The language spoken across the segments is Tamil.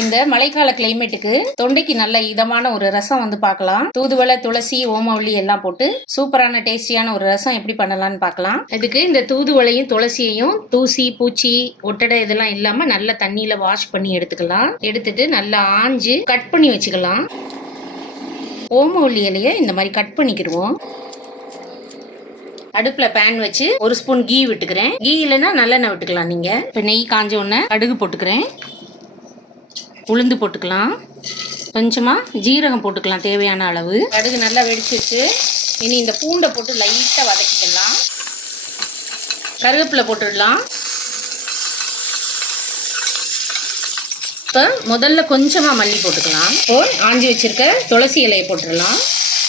இந்த மழைக்கால கிளைமேட்டுக்கு தொண்டைக்கு நல்ல இதமான ஒரு ரசம் வந்து பார்க்கலாம். தூதுவளை, துளசி, ஓமவல்லி எல்லாம் போட்டு சூப்பரான டேஸ்டியான ஒரு ரசம் எப்படி பண்ணலாம்னு பார்க்கலாம். இதுக்கு இந்த தூதுவளையும் துளசியையும் தூசி, பூச்சி, ஒட்டடை இதெல்லாம் இல்லாம நல்லா தண்ணியில வாஷ் பண்ணி எடுத்துக்கலாம். எடுத்துட்டு நல்லா ஆஞ்சு கட் பண்ணி வச்சுக்கலாம். ஓமவல்லி இலையை இந்த மாதிரி கட் பண்ணிக்கிடுவோம். அடுப்புல பேன் வச்சு ஒரு ஸ்பூன் கீ விட்டுக்கிறேன். கீ இல்லைன்னா நல்லெண்ணெய் விட்டுக்கலாம். நீங்க இப்ப நெய் காஞ்ச உடனே கடுகு போட்டுக்கிறேன். உளுந்து போட்டுக்கலாம். கொஞ்சமாக ஜீரகம் போட்டுக்கலாம் தேவையான அளவு. கடுகு நல்லா வெடிச்சிருச்சு. இனி இந்த பூண்டை போட்டு லைட்டாக வதக்கிக்கலாம். கருவேப்பிலை போட்டுடலாம். இப்போ முதல்ல கொஞ்சமாக மல்லி போட்டுக்கலாம். இப்போ ஆஞ்சி வச்சிருக்க துளசி இலையை போட்டுடலாம்.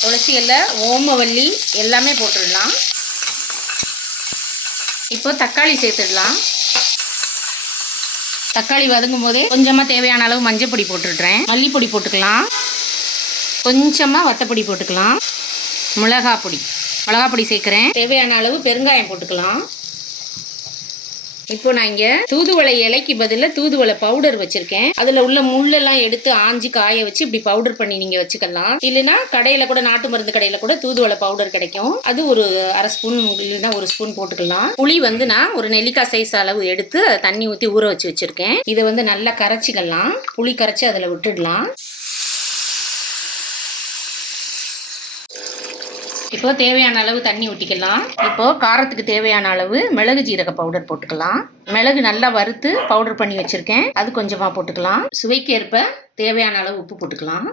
துளசி இலை, ஓமவல்லி எல்லாமே போட்டுடலாம். இப்போ தக்காளி சேர்த்துடலாம். தக்காளி வதங்கும் போதே கொஞ்சமாக தேவையான அளவு மஞ்சள் பொடி போட்டுடுறேன். மல்லிப்பொடி போட்டுக்கலாம். கொஞ்சமாக வத்தப்பொடி போட்டுக்கலாம். மிளகாப்பொடி சேர்க்குறேன். தேவையான அளவு பெருங்காயம் போட்டுக்கலாம். இப்போ நான் இங்கே தூதுவளை இலைக்கு பதிலாக தூதுவளை பவுடர் வச்சுருக்கேன். அதில் உள்ள முள்ளெல்லாம் எடுத்து ஆஞ்சி காய வச்சு இப்படி பவுடர் பண்ணி நீங்கள் வச்சுக்கலாம். இல்லைன்னா கடையில் கூட, நாட்டு மருந்து கடையில் கூட தூதுவளை பவுடர் கிடைக்கும். அது ஒரு அரை ஸ்பூன் இல்லைன்னா ஒரு ஸ்பூன் போட்டுக்கலாம். புளி வந்து நான் ஒரு நெல்லிக்காய் சைஸ் அளவு எடுத்து தண்ணி ஊற்றி ஊற வச்சு வச்சுருக்கேன். இதை வந்து நல்லா கரைச்சிக்கலாம். புளி கரைச்சி அதில் விட்டுடலாம். இப்போ தேவையான அளவு தண்ணி ஊற்றிக்கலாம். இப்போ காரத்துக்கு தேவையான அளவு மிளகு ஜீரக பவுடர் போட்டுக்கலாம். மிளகு நல்லா வறுத்து பவுடர் பண்ணி வச்சிருக்கேன். அது கொஞ்சமாக போட்டுக்கலாம். சுவைக்கு ஏற்ப தேவையான அளவு உப்பு போட்டுக்கலாம்.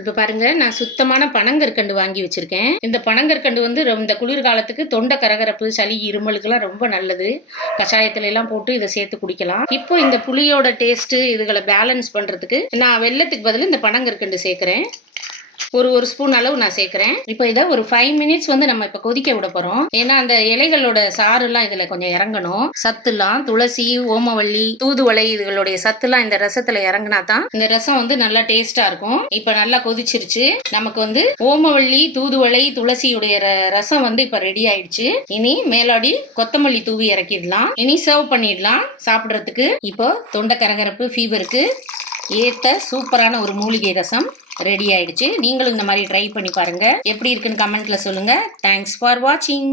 இப்போ பாருங்க, நான் சுத்தமான பனங்கற்கண்டு வாங்கி வச்சிருக்கேன். இந்த பனங்கற்கண்டு வந்து இந்த குளிர்காலத்துக்கு தொண்டை கரகரப்பு, சளி, இருமலுக்கெல்லாம் ரொம்ப நல்லது. கஷாயத்துல எல்லாம் போட்டு இதை சேர்த்து குடிக்கலாம். இப்போ இந்த புளியோட டேஸ்ட் இதுகளை பேலன்ஸ் பண்றதுக்கு நான் வெல்லத்துக்கு பதில் இந்த பனங்கற்கண்டு சேர்க்கிறேன். ஒரு ஸ்பூன் அளவு நான் சேர்க்கிறேன். இப்போ இதை ஒரு 5 மினிட்ஸ் வந்து நம்ம இப்போ கொதிக்க விட போறோம். ஏன்னா அந்த இலைகளோட சாறுலாம் இதுல கொஞ்சம் இறங்கணும். சத்துலாம் துளசி, ஓமவல்லி, தூதுவளை இதுகளுடைய சத்துலாம் இந்த ரசத்துல இறங்கினா தான் இந்த ரசம் வந்து நல்லா டேஸ்டா இருக்கும். இப்போ நல்லா கொதிச்சிருச்சு. நமக்கு வந்து ஓமவல்லி, தூதுவளை, துளசியுடைய ரசம் வந்து இப்போ ரெடி ஆயிடுச்சு. இனி மேலாடி கொத்தமல்லி தூவி இறக்கிடலாம். இனி சர்வ் பண்ணிடலாம் சாப்பிட்றதுக்கு. இப்போ தொண்டை கரகரப்பு, ஃபீவருக்கு ஏற்ற சூப்பரான ஒரு மூலிகை ரசம் ரெடி ஆயிடுச்சு. நீங்களும் இந்த மாதிரி ட்ரை பண்ணி பாருங்க. எப்படி இருக்குன்னு கமெண்ட்ல சொல்லுங்க. தேங்க்ஸ் ஃபார் வாட்சிங்.